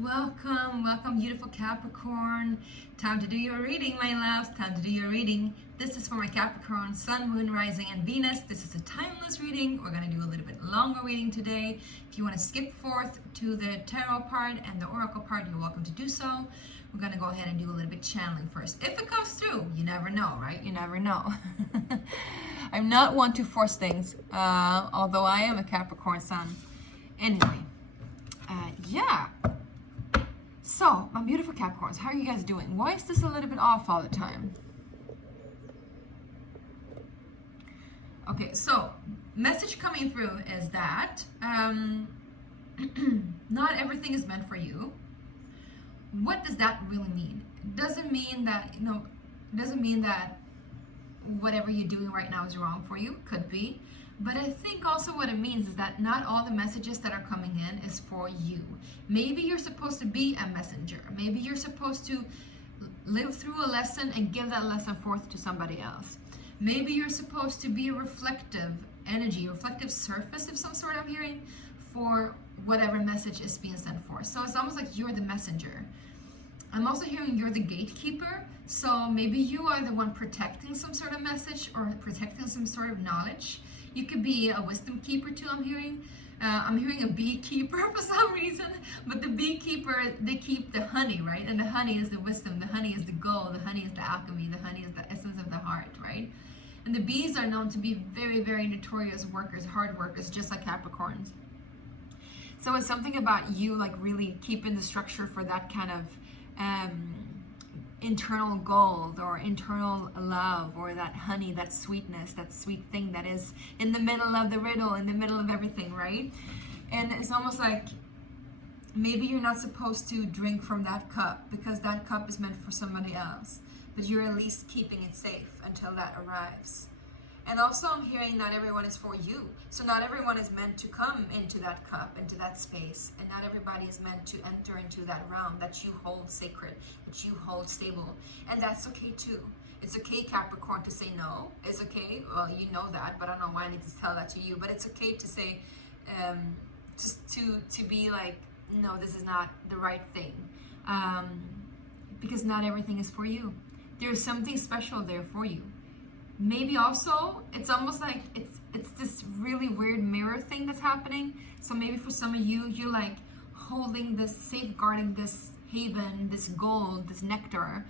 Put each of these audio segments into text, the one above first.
Welcome, beautiful Capricorn. Time to do your reading, my loves. Time to do your reading. This is for my Capricorn, Sun, Moon, Rising, and Venus. This is a timeless reading. We're going to do a little bit longer reading today. If you want to skip forth to the tarot part and the oracle part, you're welcome to do so. We're going to go ahead and do a little bit channeling first. If it comes through, you never know, right? You never know. I'm not one to force things, although I am a Capricorn Sun. Anyway, yeah. So, my beautiful Capricorns, how are you guys doing? Why is this a little bit off all the time? Okay, so, message coming through is that not everything is meant for you. What does that really mean? It doesn't mean that, whatever you're doing right now is wrong for you. Could be. But I think also what it means is that not all the messages that are coming in is for you. Maybe you're supposed to be a messenger. Maybe you're supposed to live through a lesson and give that lesson forth to somebody else. Maybe you're supposed to be a reflective energy, reflective surface of some sort I'm hearing for whatever message is being sent forth. So it's almost like you're the messenger. I'm also hearing you're the gatekeeper. So maybe you are the one protecting some sort of message or protecting some sort of knowledge. You could be a wisdom keeper too, I'm hearing. I'm hearing a beekeeper for some reason, but the beekeeper, they keep the honey, right? And the honey is the wisdom, the honey is the gold, the honey is the alchemy, the honey is the essence of the heart, right? And the bees are known to be very, very notorious workers, hard workers, just like Capricorns. So it's something about you like really keeping the structure for that kind of internal gold or internal love or that honey, that sweetness, that sweet thing that is in the middle of the riddle, in the middle of everything, right? And it's almost like maybe you're not supposed to drink from that cup because that cup is meant for somebody else, but you're at least keeping it safe until that arrives. And also I'm hearing not everyone is for you. So not everyone is meant to come into that cup, into that space. And not everybody is meant to enter into that realm that you hold sacred, that you hold stable. And that's okay too. It's okay, Capricorn, to say no. It's okay. Well, you know that, but I don't know why I need to tell that to you. But it's okay to say, just to be like, no, this is not the right thing. Because not everything is for you. There's something special there for you. Maybe also it's almost like it's this really weird mirror thing that's happening. So maybe for some of you, you're like holding this, safeguarding this haven, this gold, this nectar,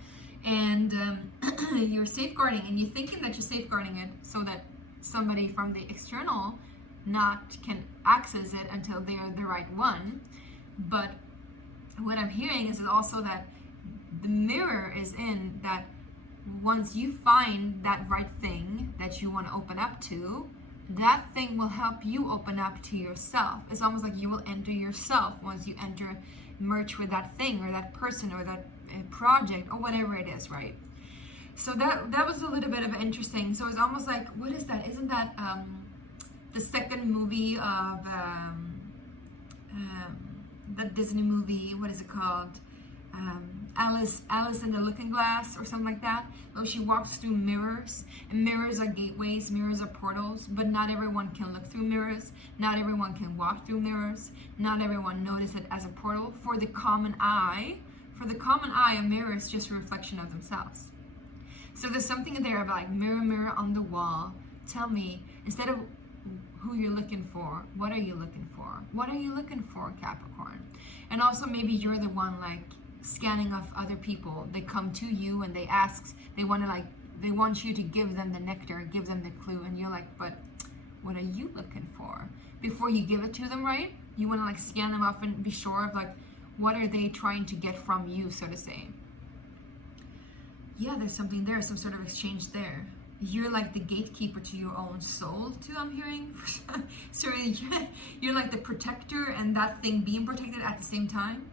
and you're safeguarding, and you're thinking that you're safeguarding it so that somebody from the external not can access it until they're the right one. But what I'm hearing is also that the mirror is in that once you find that right thing that you want to open up to, that thing will help you open up to yourself. It's almost like you will enter yourself once you merge with that thing or that person or that project or whatever it is, right? So that was a little bit of interesting. So it's almost like, what is that? Isn't that the second movie of the Disney movie? What is it called? Alice in the Looking Glass or something like that. Well, she walks through mirrors, and mirrors are gateways, mirrors are portals, but not everyone can look through mirrors. Not everyone can walk through mirrors. Not everyone notices it as a portal. For the common eye, a mirror is just a reflection of themselves. So there's something there about like mirror, mirror on the wall. Tell me, instead of who you're looking for, what are you looking for? What are you looking for, Capricorn? And also maybe you're the one like scanning off other people. They come to you and they ask, they want you to give them the nectar, give them the clue, and you're like, but what are you looking for? Before you give it to them, right? You want to like scan them off and be sure of like, what are they trying to get from you, so to say. Yeah, there's something there, some sort of exchange there. You're like the gatekeeper to your own soul too, I'm hearing. So you're like the protector and that thing being protected at the same time,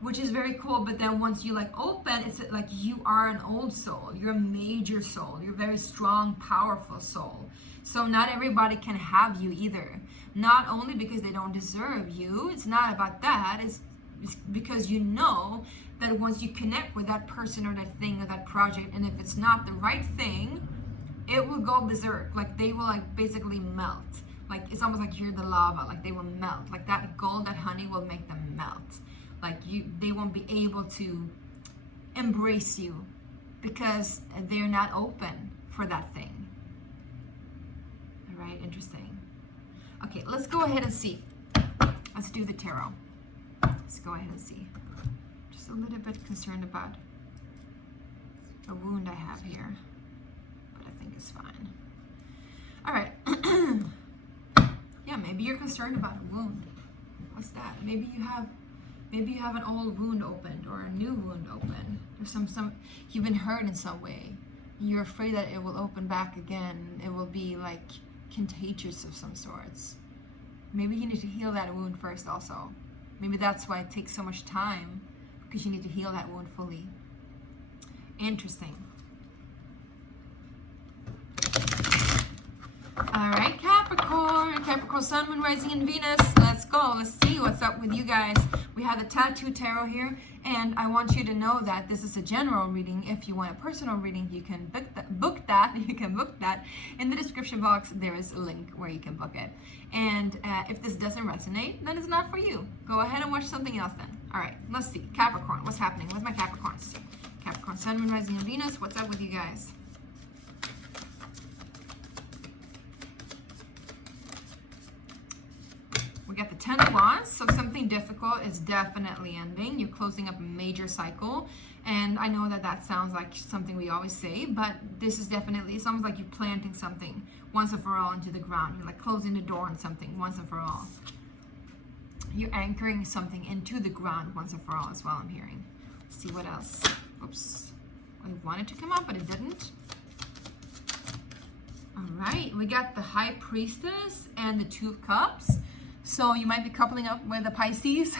which is very cool. But then once you like open, it's like you are an old soul, you're a major soul, you're a very strong, powerful soul. So not everybody can have you either. Not only because they don't deserve you, it's not about that, it's because you know that once you connect with that person or that thing or that project, and if it's not the right thing, it will go berserk. Like they will like basically melt. Like it's almost like you're the lava, like they will melt. Like that gold, that honey will make them melt. Like won't be able to embrace you because they're not open for that thing. All right, interesting. Okay, let's go ahead and see. Let's do the tarot. Let's go ahead and see. Just a little bit concerned about a wound I have here, but I think it's fine. All right. Yeah, maybe you're concerned about a wound. What's that? Maybe you have an old wound opened or a new wound opened. There's some you've been hurt in some way. You're afraid that it will open back again. It will be like contagious of some sorts. Maybe you need to heal that wound first also. Maybe that's why it takes so much time, because you need to heal that wound fully. Interesting. All right, Capricorn, Sun, Moon, Rising, and Venus. Let's go. Let's see what's up with you guys. We have the Tattoo Tarot here, and I want you to know that this is a general reading. If you want a personal reading, you can book that. You can book that. In the description box, there is a link where you can book it. And if this doesn't resonate, then it's not for you. Go ahead and watch something else then. All right, let's see. Capricorn, what's happening with my Capricorns? Capricorn, Sun, Moon, Rising, and Venus. What's up with you guys? We got the Ten of Wands, so something difficult is definitely ending. You're closing up a major cycle, and I know that that sounds like something we always say, but this is definitely, it's almost like you're planting something once and for all into the ground. You're like closing the door on something once and for all. You're anchoring something into the ground once and for all as well, I'm hearing. Let's see what else. Oops. I wanted to come up, but it didn't. All right, we got the High Priestess and the Two of Cups. So you might be coupling up with a Pisces,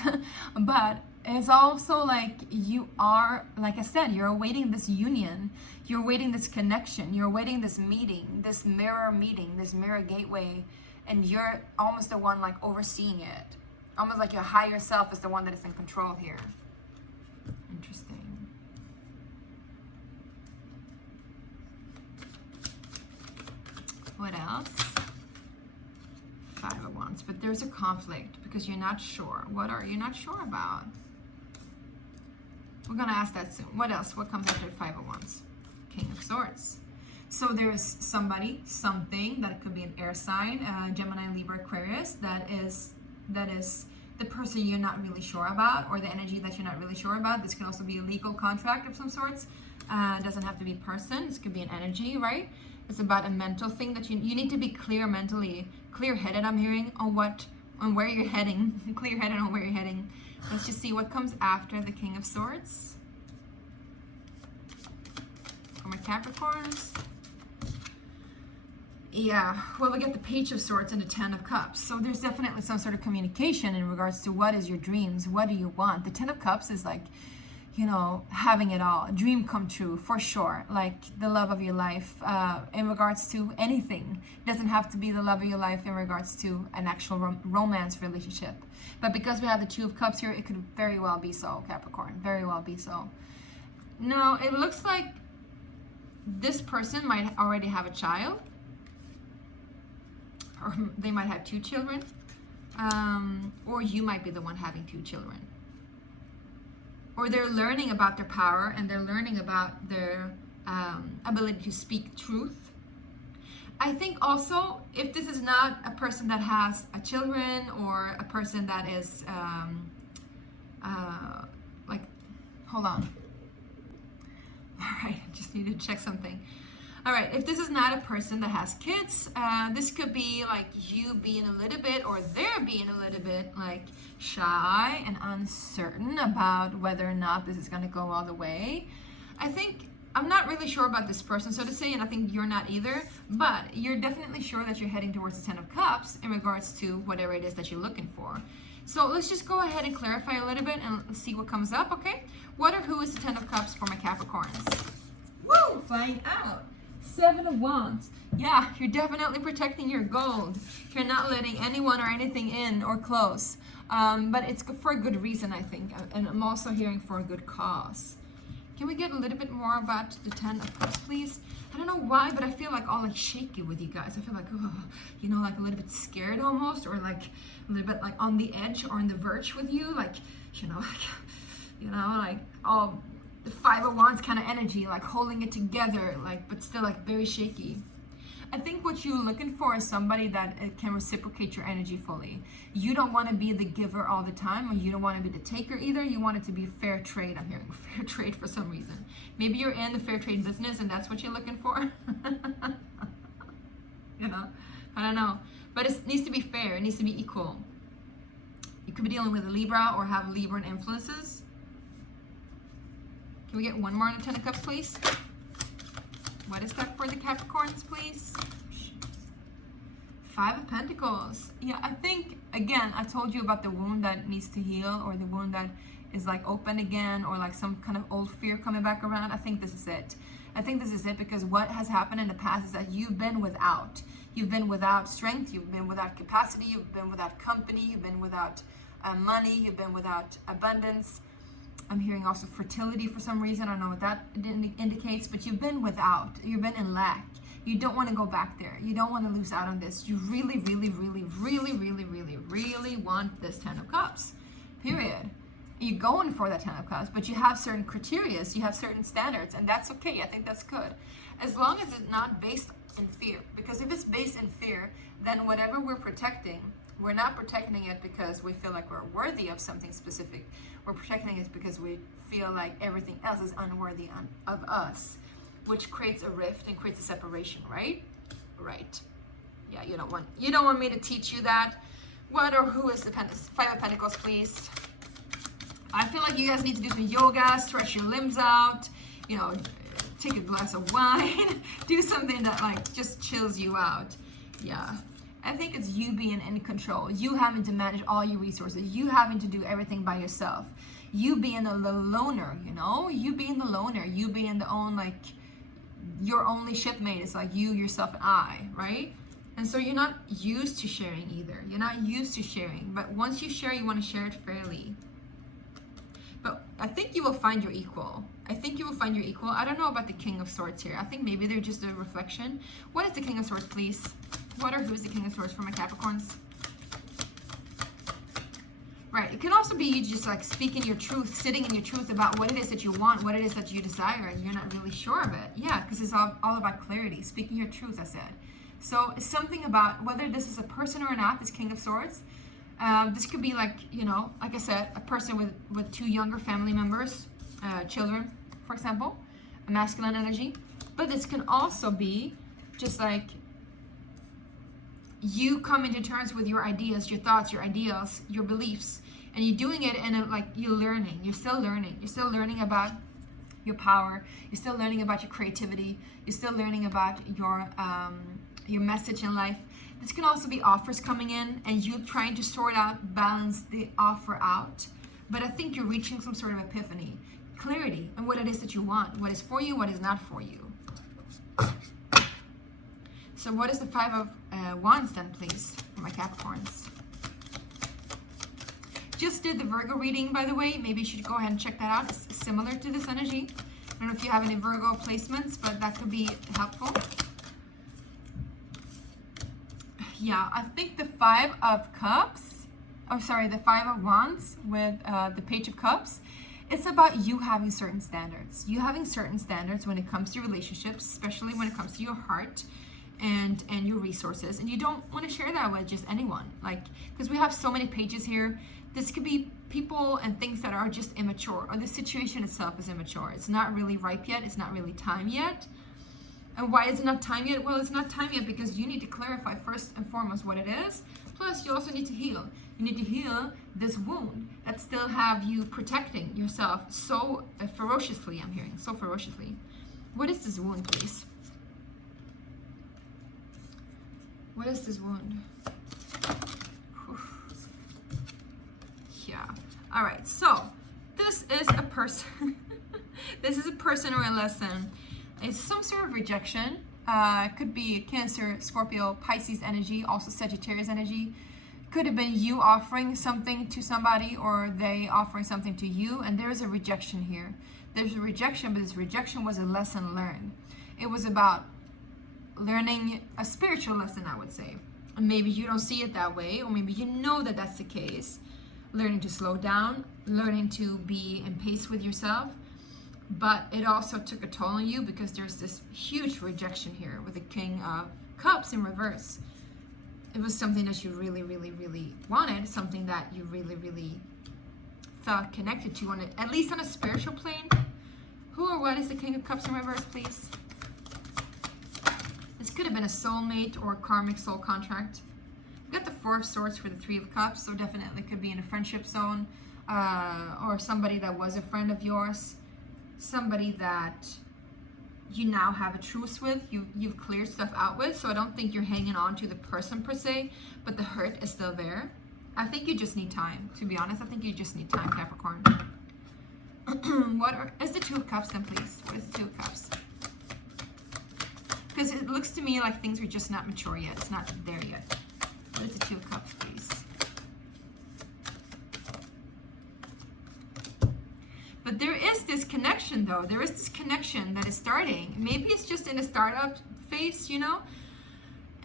but it's also like you are, like I said, you're awaiting this union, you're awaiting this connection, you're awaiting this meeting, this mirror gateway, and you're almost the one like overseeing it. Almost like your higher self is the one that is in control here. Interesting. What else? Five of Wands, but there's a conflict because you're not sure. What are you not sure about? We're gonna ask that soon. What else? What comes after Five of Wands? King of Swords. So there's somebody, something, that could be an air sign, Gemini, Libra, Aquarius, that is the person you're not really sure about, or the energy that you're not really sure about. This can also be a legal contract of some sorts. It doesn't have to be a person. This could be an energy, right? It's about a mental thing that you need to be clear mentally, clear-headed, I'm hearing, on where you're heading. Clear-headed on where you're heading. Let's just see what comes after the King of Swords. For my Capricorns. Yeah, well, we get the Page of Swords and the Ten of Cups. So there's definitely some sort of communication in regards to what is your dreams, what do you want. The Ten of Cups is like, you know, having it all, a dream come true for sure, like the love of your life in regards to anything. It doesn't have to be the love of your life in regards to an actual romance relationship. But because we have the Two of Cups here, it could very well be so, Capricorn, very well be so. No, it looks like this person might already have a child, or they might have 2 children, or you might be the one having 2 children. Or they're learning about their power, and they're learning about their ability to speak truth. I think also, if this is not a person that has a children, or a person that is like, hold on. All right, I just need to check something. All right, if this is not a person that has kids, this could be like you being a little bit, or they're being a little bit like shy and uncertain about whether or not this is going to go all the way. I think, I'm not really sure about this person, so to say, and I think you're not either, but you're definitely sure that you're heading towards the Ten of Cups in regards to whatever it is that you're looking for. So let's just go ahead and clarify a little bit and see what comes up, okay? What or who is the Ten of Cups for my Capricorns? Woo! Flying out. 7 of Wands. Yeah, you're definitely protecting your gold. You're not letting anyone or anything in or close. But it's for a good reason, I think. And I'm also hearing for a good cause. Can we get a little bit more about the 10 of Cups, please? I don't know why, but I feel like all like shaky with you guys. I feel like, oh, you know, like a little bit scared almost, or like a little bit like on the edge or on the verge with you. Like, you know, like, you know, like all the Five of Wands kind of energy, like holding it together, like, but still like very shaky. I think what you're looking for is somebody that can reciprocate your energy fully. You don't want to be the giver all the time, or you don't want to be the taker either. You want it to be fair trade. I'm hearing fair trade for some reason. Maybe you're in the fair trade business and that's what you're looking for. You know, I don't know. But it needs to be fair. It needs to be equal. You could be dealing with a Libra or have Libran influences. Can we get one more on the Ten of Cups, please? What is that for the Capricorns, please? Five of Pentacles. Yeah, I think, again, I told you about the wound that needs to heal, or the wound that is like open again, or like some kind of old fear coming back around. I think this is it. I think this is it, because what has happened in the past is that you've been without. You've been without strength. You've been without capacity. You've been without company. You've been without money. You've been without abundance. I'm hearing also fertility for some reason. I don't know what that indicates, but you've been without. You've been in lack. You don't want to go back there. You don't want to lose out on this. You really, really, really, really, really, really, really want this Ten of Cups, period. You're going for that Ten of Cups, but you have certain criteria, you have certain standards, and that's okay. I think that's good. As long as it's not based in fear. Because if it's based in fear, then whatever we're protecting, we're not protecting it because we feel like we're worthy of something specific. We're protecting it because we feel like everything else is unworthy of us, which creates a rift and creates a separation, right? Right. Yeah, you don't want me to teach you that. What or who is the Five of Pentacles, please? I feel like you guys need to do some yoga, stretch your limbs out, you know, take a glass of wine, do something that like just chills you out. Yeah. I think it's you being in control, you having to manage all your resources, you having to do everything by yourself, you being the loner, you know, you being the loner, you being the own, like, your only shipmate is like you, yourself, and I, right? And so you're not used to sharing either. You're not used to sharing, but once you share, you want to share it fairly. But I think you will find your equal. I think you will find your equal. I don't know about the King of Swords here. I think maybe they're just a reflection. What is the King of Swords, please? What or who is the King of Swords for my Capricorns? Right. It can also be you just like speaking your truth, sitting in your truth about what it is that you want, what it is that you desire, and you're not really sure of it. Yeah, because it's all about clarity. Speaking your truth, I said. So it's something about whether this is a person or not, this King of Swords. This could be like, you know, like I said, a person with two younger family members, children, for example, a masculine energy. But this can also be just like you coming to terms with your ideas, your thoughts, your ideals, your beliefs, and you're doing it in a, like, you're learning. You're still learning about your power. You're still learning about your creativity. You're still learning about your message in life. This can also be offers coming in and you trying to sort out, balance the offer out. But I think you're reaching some sort of epiphany, clarity on what it is that you want, what is for you, what is not for you. So what is the Five of Wands then, please, for my Capricorns? Just did the Virgo reading, by the way. Maybe you should go ahead and check that out. It's similar to this energy. I don't know if you have any Virgo placements, but that could be helpful. Yeah, I think the Five of Cups, the Five of Wands with the Page of Cups, it's about you having certain standards. You having certain standards when it comes to relationships, especially when it comes to your heart and your resources. And you don't want to share that with just anyone. Like, because we have so many pages here. This could be people and things that are just immature, or the situation itself is immature. It's not really ripe yet. It's not really time yet. And why is it not time yet? Well, it's not time yet because you need to clarify first and foremost what it is. Plus, you also need to heal. You need to heal this wound that still have you protecting yourself so ferociously, I'm hearing, so ferociously. What is this wound, please? What is this wound? Whew. Yeah. All right, so this is a person. This is a person or a lesson. It's some sort of rejection. It could be Cancer, Scorpio, Pisces energy, also Sagittarius energy. Could have been you offering something to somebody or they offering something to you, and there's a rejection here. There's a rejection, but this rejection was a lesson learned. It was about learning a spiritual lesson, I would say. And maybe you don't see it that way, or maybe you know that that's the case. learning to slow down, learning to be in pace with yourself. But it also took a toll on you because there's this huge rejection here with the King of Cups in reverse. It was something that you really, really, really wanted, something that you really, really felt connected to, on it, at least on a spiritual plane. Who or what is the King of Cups in reverse, please? This could have been a soulmate or karmic soul contract. We got the Four of Swords for the Three of Cups, so definitely could be in a friendship zone, or somebody that was a friend of yours, somebody that you now have a truce with, you've cleared stuff out with. So I don't think you're hanging on to the person per se, but the hurt is still there. I think you just need time, to be honest. I think you just need time, Capricorn. What is the Two of Cups then, please? What is the Two of Cups? Because it looks to me like things are just not mature yet. It's not there yet. What is the Two of Cups, please? But there is this connection, though. There is this connection that is starting. Maybe it's just in a startup phase, you know,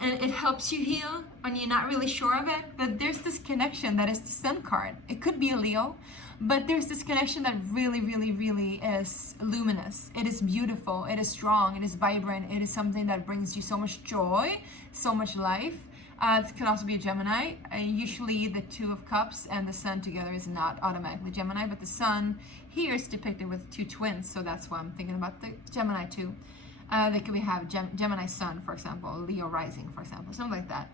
and it helps you heal when you're not really sure of it. But there's this connection that is the Sun card. It could be a Leo, but there's this connection that really, really, really is luminous. It is beautiful. It is strong. It is vibrant. It is something that brings you so much joy, so much life. It can also be a Gemini. Usually the Two of Cups and the Sun together is not automatically Gemini, but the Sun here is depicted with two twins, so that's why I'm thinking about the Gemini too. They could have Gemini Sun, for example, Leo Rising, for example, something like that.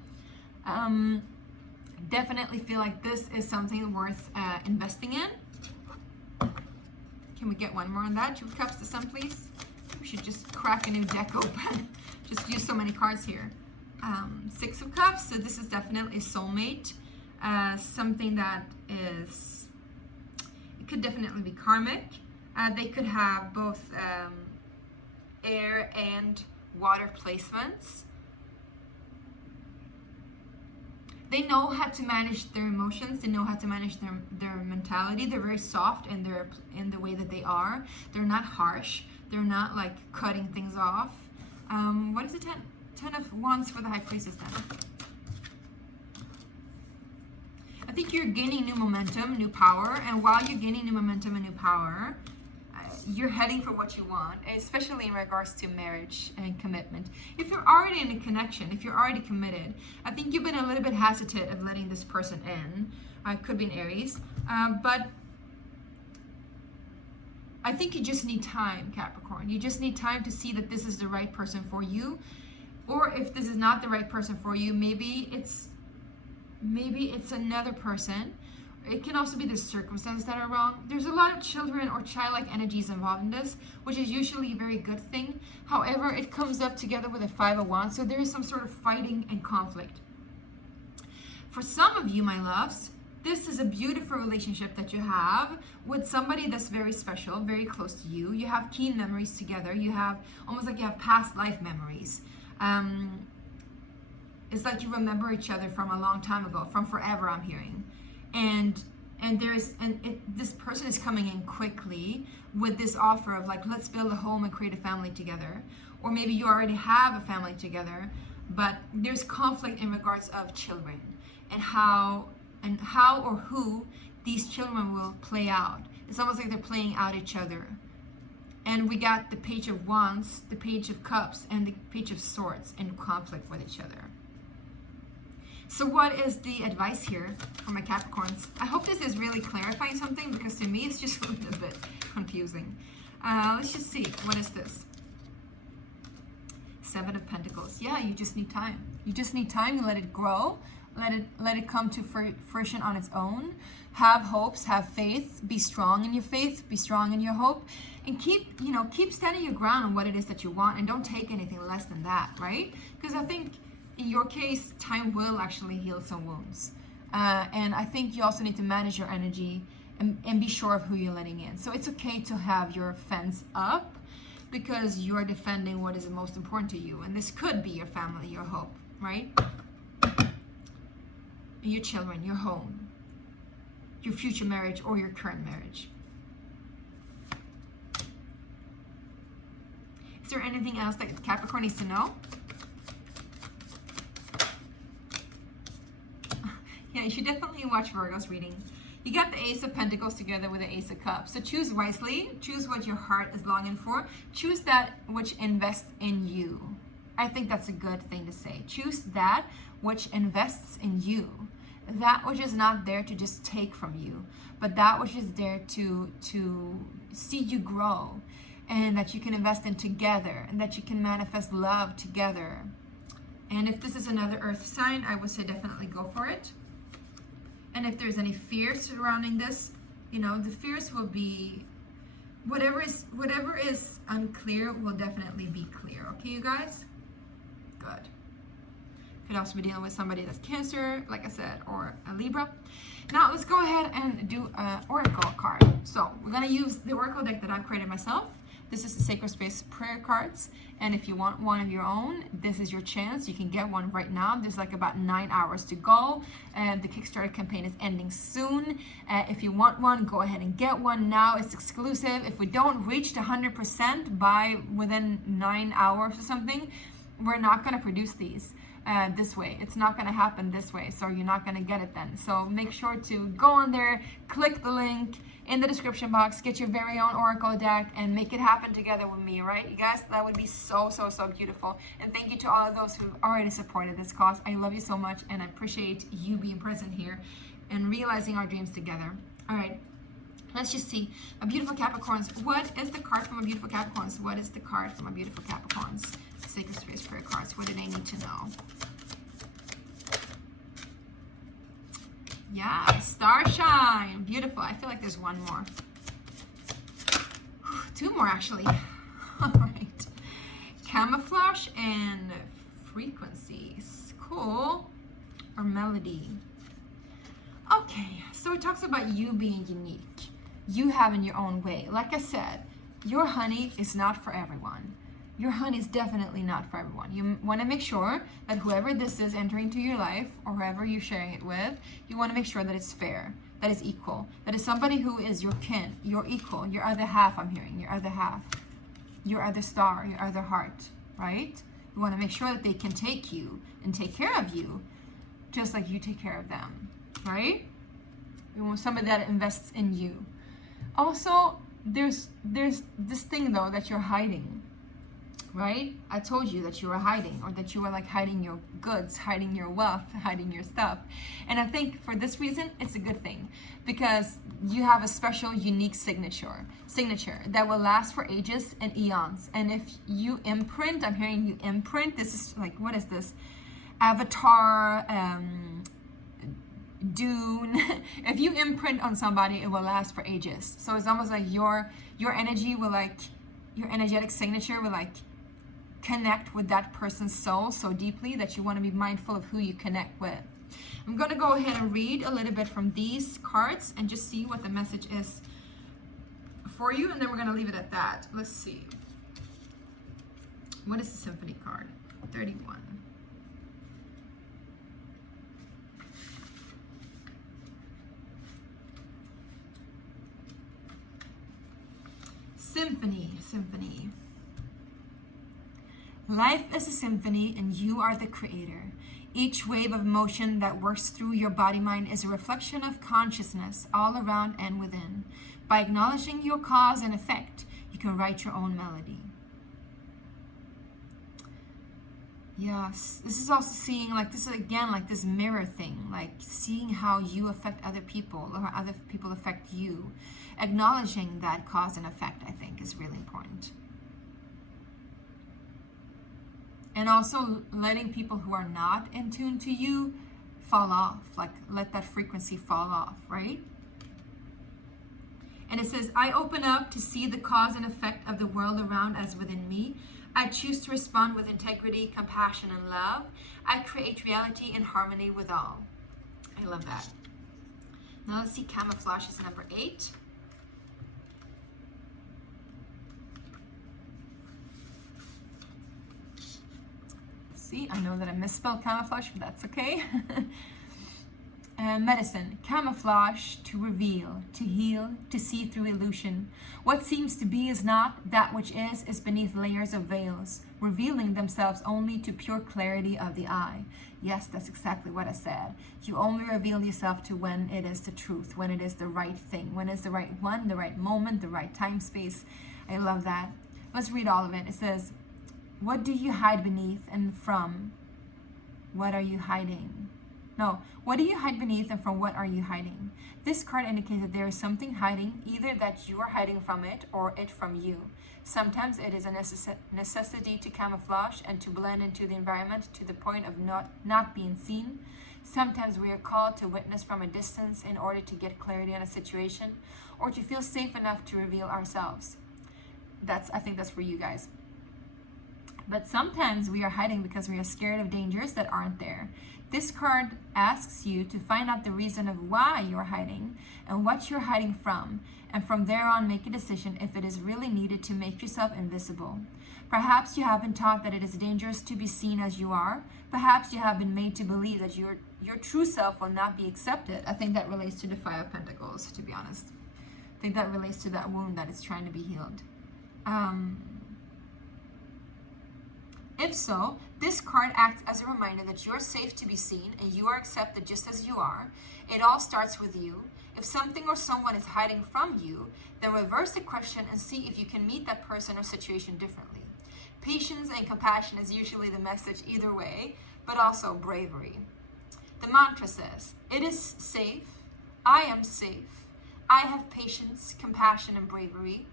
Definitely feel like this is something worth investing in. Can we get one more on that? Two of Cups, the Sun, please. We should just crack a new deck open. Just use so many cards here. Six of Cups, so this is definitely a soulmate, something that is, it could definitely be karmic. They could have both air and water placements. They know how to manage their emotions. They know how to manage their mentality. They're very soft in the way that they are. They're not harsh. They're not like cutting things off. What is the Ten of Wands for the High Priestess then? I think you're gaining new momentum, new power, and while you're gaining new momentum and new power, you're heading for what you want, especially in regards to marriage and commitment. If you're already in a connection, if you're already committed, I think you've been a little bit hesitant of letting this person in. It could be an Aries, but I think you just need time, Capricorn. You just need time to see that this is the right person for you. Or if this is not the right person for you, maybe it's another person. It can also be the circumstances that are wrong. There's a lot of children or childlike energies involved in this, which is usually a very good thing. However, it comes up together with a Five of Wands, so there is some sort of fighting and conflict. For some of you, my loves, this is a beautiful relationship that you have with somebody that's very special, very close to you. You have keen memories together. You have almost like you have past life memories. It's like you remember each other from a long time ago, from forever, I'm hearing. And this person is coming in quickly with this offer of like, let's build a home and create a family together. Or maybe you already have a family together, but there's conflict in regards of children and how or who these children will play out. It's almost like they're playing out each other. And we got the Page of Wands, the Page of Cups, and the Page of Swords in conflict with each other. So what is the advice here for my Capricorns? I hope this is really clarifying something, because to me it's just a little bit confusing. Let's just see. What is this? Seven of Pentacles. Yeah, you just need time. You just need time to let it grow. Let it come to fruition on its own. Have hopes, have faith, be strong in your faith, be strong in your hope, and keep standing your ground on what it is that you want, and don't take anything less than that, right? Because I think in your case, time will actually heal some wounds. And I think you also need to manage your energy and be sure of who you're letting in. So it's okay to have your fence up, because you're defending what is the most important to you. And this could be your family, your hope, right? Your children, your home, your future marriage, or your current marriage. Is there anything else that Capricorn needs to know? Yeah, you should definitely watch Virgo's reading. You got the Ace of Pentacles together with the Ace of Cups. So choose wisely. Choose what your heart is longing for. Choose that which invests in you. I think that's a good thing to say. Choose that which invests in you. That which is not there to just take from you, but that which is there to see you grow, and that you can invest in together, and that you can manifest love together. And if this is another earth sign, I would say definitely go for it. And if there's any fear surrounding this, you know, the fears will be, whatever is unclear will definitely be clear. Okay, you guys? Good. Could also be dealing with somebody that's Cancer, like I said, or a Libra. Now let's go ahead and do an Oracle card. So we're going to use the Oracle deck that I've created myself. This is the Sacred Space Prayer Cards. And if you want one of your own, this is your chance. You can get one right now. There's like about 9 hours to go. The Kickstarter campaign is ending soon. If you want one, go ahead and get one now. It's exclusive. If we don't reach the 100% by within 9 hours or something, we're not going to produce these this way. It's not going to happen this way, so you're not going to get it then. So make sure to go on there, click the link in the description box, get your very own Oracle deck, and make it happen together with me, right? You guys, that would be so, so, so beautiful. And thank you to all of those who already supported this cause. I love you so much, and I appreciate you being present here and realizing our dreams together. All right. Let's just see. A beautiful Capricorns. What is the card from a beautiful Capricorns? What is the card from a beautiful Capricorns? Sacred Space Prayer Cards. What do they need to know? Yeah, Starshine. Beautiful. I feel like there's one more. Two more, actually. All right. Camouflage and frequencies. Cool. Or melody. Okay, so it talks about you being unique. You having your own way. Like I said, your honey is not for everyone. Your honey is definitely not for everyone. You want to make sure that whoever this is entering into your life, or whoever you're sharing it with, you want to make sure that it's fair, that it's equal, that it's somebody who is your kin, your equal, your other half, I'm hearing, your other half, your other star, your other heart, right? You want to make sure that they can take you and take care of you, just like you take care of them, right? You want somebody that invests in you. Also, there's this thing though that you're hiding, right? I told you that you were hiding, or that you were like hiding your goods, hiding your wealth, hiding your stuff. And I think for this reason, it's a good thing, because you have a special, unique signature that will last for ages and eons. And if you imprint, I'm hearing you imprint, this is like, what is this? Avatar, Dune. If you imprint on somebody, it will last for ages. So it's almost like your energy will, like, your energetic signature will like connect with that person's soul so deeply that you want to be mindful of who you connect with. I'm going to go ahead and read a little bit from these cards and just see what the message is for you, and then we're going to leave it at that. Let's see. What is the Symphony card? 31. Symphony. Life is a symphony, and you are the creator. Each wave of motion that works through your body-mind is a reflection of consciousness all around and within. By acknowledging your cause and effect, you can write your own melody. Yes, this is also seeing, like, this is again like this mirror thing, like seeing how you affect other people or how other people affect you. Acknowledging that cause and effect, I think, is really important. And also letting people who are not in tune to you fall off, like let that frequency fall off, right? And it says, I open up to see the cause and effect of the world around as within me. I choose to respond with integrity, compassion, and love. I create reality in harmony with all. I love that. Now let's see, camouflage is number 8. See, I know that I misspelled camouflage, but that's okay. Medicine, camouflage to reveal, to heal, to see through illusion. What seems to be is not, that which is beneath layers of veils, revealing themselves only to pure clarity of the eye. Yes, that's exactly what I said. You only reveal yourself to when it is the truth, when it is the right thing, when it's the right one, the right moment, the right time space. I love that. Let's read all of it. It says, what do you hide beneath and from? What are you hiding? No, what do you hide beneath and from what are you hiding? This card indicates that there is something hiding, either that you are hiding from it or it from you. Sometimes it is a necessity to camouflage and to blend into the environment to the point of not being seen. Sometimes we are called to witness from a distance in order to get clarity on a situation or to feel safe enough to reveal ourselves. I think that's for you guys. But sometimes we are hiding because we are scared of dangers that aren't there. This card asks you to find out the reason of why you're hiding and what you're hiding from, and from there on make a decision if it is really needed to make yourself invisible. Perhaps you have been taught that it is dangerous to be seen as you are. Perhaps you have been made to believe that your true self will not be accepted. I think that relates to the Five of Pentacles, to be honest. I think that relates to that wound that is trying to be healed. If so, this card acts as a reminder that you're safe to be seen and you are accepted just as you are. It all starts with you. If something or someone is hiding from you, then reverse the question and see if you can meet that person or situation differently. Patience and compassion is usually the message either way, but also bravery. The mantra says, it is safe, I am safe, I have patience, compassion, and bravery.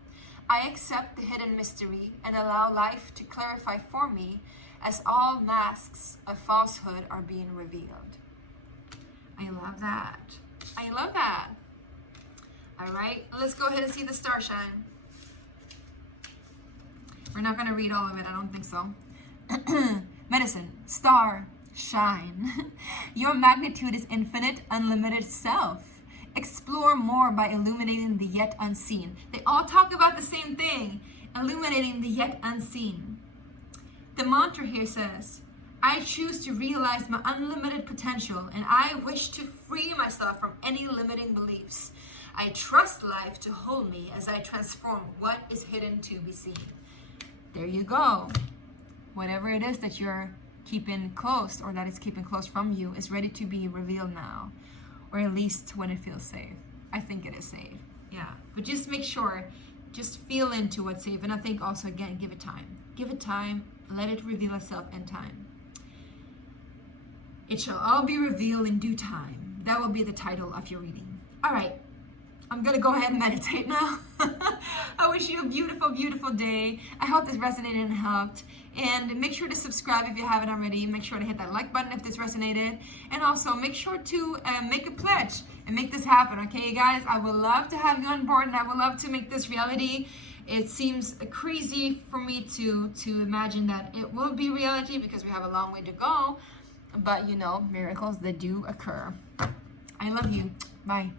I accept the hidden mystery and allow life to clarify for me as all masks of falsehood are being revealed. I love that. I love that. All right, let's go ahead and see the star shine. We're not going to read all of it. I don't think so. Medicine, star, shine. Your magnitude is infinite, unlimited self. Explore more by illuminating the yet unseen. They all talk about the same thing, illuminating the yet unseen. The mantra here says, I choose to realize my unlimited potential and I wish to free myself from any limiting beliefs. I trust life to hold me as I transform what is hidden to be seen. There you go. Whatever it is that you're keeping close or that is keeping close from you is ready to be revealed now. Or at least when it feels safe. I think it is safe. Yeah. But just make sure, just feel into what's safe. And I think also, again, give it time. Give it time. Let it reveal itself in time. It shall all be revealed in due time. That will be the title of your reading. All right. I'm going to go ahead and meditate now. I wish you a beautiful, beautiful day. I hope this resonated and helped. And make sure to subscribe if you haven't already. Make sure to hit that like button if this resonated. And also make sure to make a pledge and make this happen. Okay, you guys? I would love to have you on board and I would love to make this reality. It seems crazy for me to imagine that it will be reality because we have a long way to go. But, you know, miracles, they do occur. I love you. Bye.